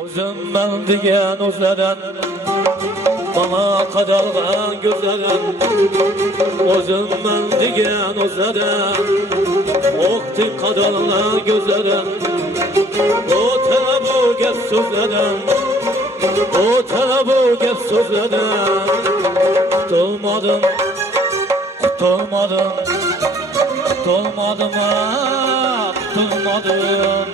O'zimman degan o'zladan bana qadalgan gözlerim. O'zimman degan o'zladan o'qtin qadalgan gözlerim. O'tana bu gap so'zladan, o'tana bu gap so'zladan qutulmadim, qutulmadim, qutulmadim, qutulmadim.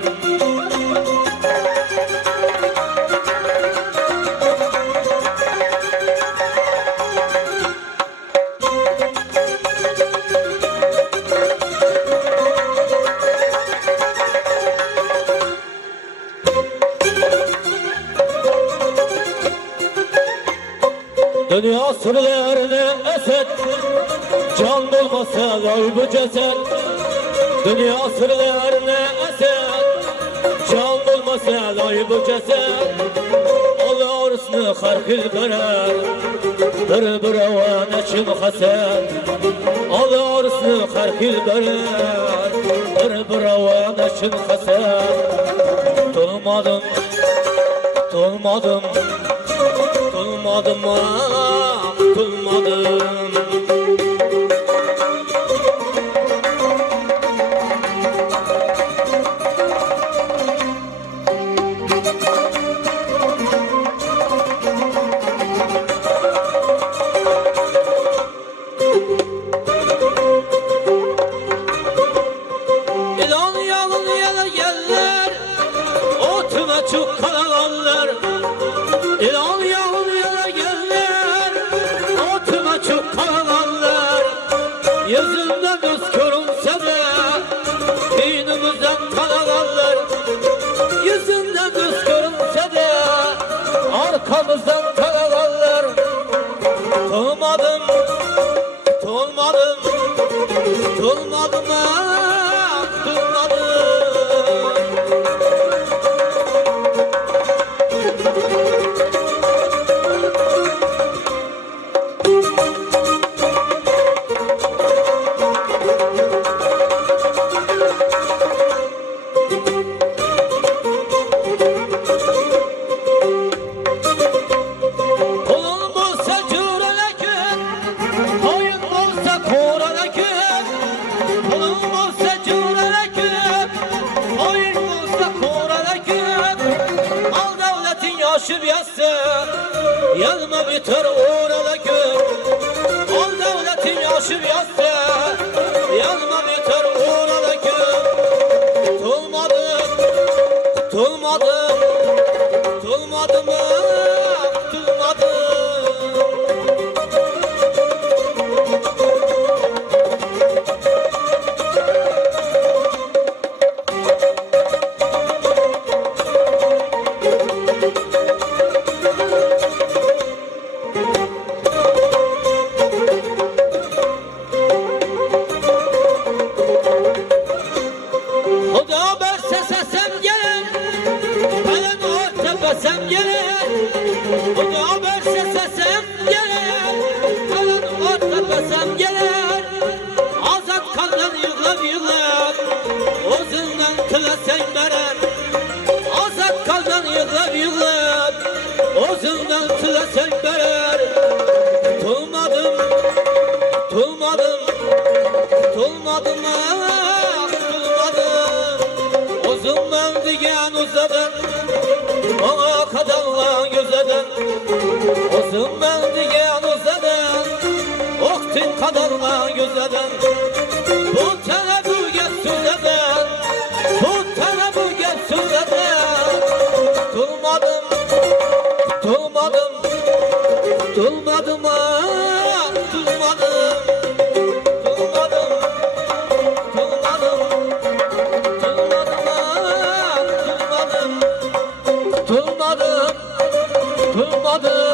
Dünya sırlarına eset, can bulmasa vay bu ceset. Dünya sırlarına eset, can bulmasa vay bu ceset. Allah arasını harkil verer, bir avana çim hasen. Allah arasını harkil verer, bir avana çim hasen. Tutulmadım, tutulmadım, tutulmadım, tutulmadım. İlan yalın yana geller, otuna çok karalanlar. İlan yalın yana geller, otuna çok karalanlar. Yüzümden göz görünse de dinimizden karalanlar. Yüzümden göz görünse de arkamızdan karalanlar. Tutulmadım, tutulmadım, tutulmadım, tutulmadım. Kolun bulsa cürelekün, koyun bulsa kurelekün. Kolun bulsa cürelekün, koyun bulsa kurelekün. Al devletin yaşı biyası, yanma biter uğrelekün. Al devletin yaşı biyası, yanma biter uğrelekün. Tutulmadım, tutulmadım, tutulmadım, tutulmadım. Huda verse sesem gelir, ben orta besem gelir. Huda verse sesem gelir, ben orta besem gelir. Azat kalır yığılıp yığılıp, o'zingdan tileseng berer. Azat kalır yığılıp yığılıp, o'zingdan tileseng berer. Tutulmadım, tutulmadım, tutulmadım, O'zimman degan o'zladan bana qadalgan gözladan. O'zimman degan o'zladan o'qtin qadalgan gözladan. Bu tana bu gap so'zladan, bu tana bu gap so'zladan. Tutulmadim, tutulmadim, tutulmadim, tutulmadim. Tutulmadım, tutulmadım.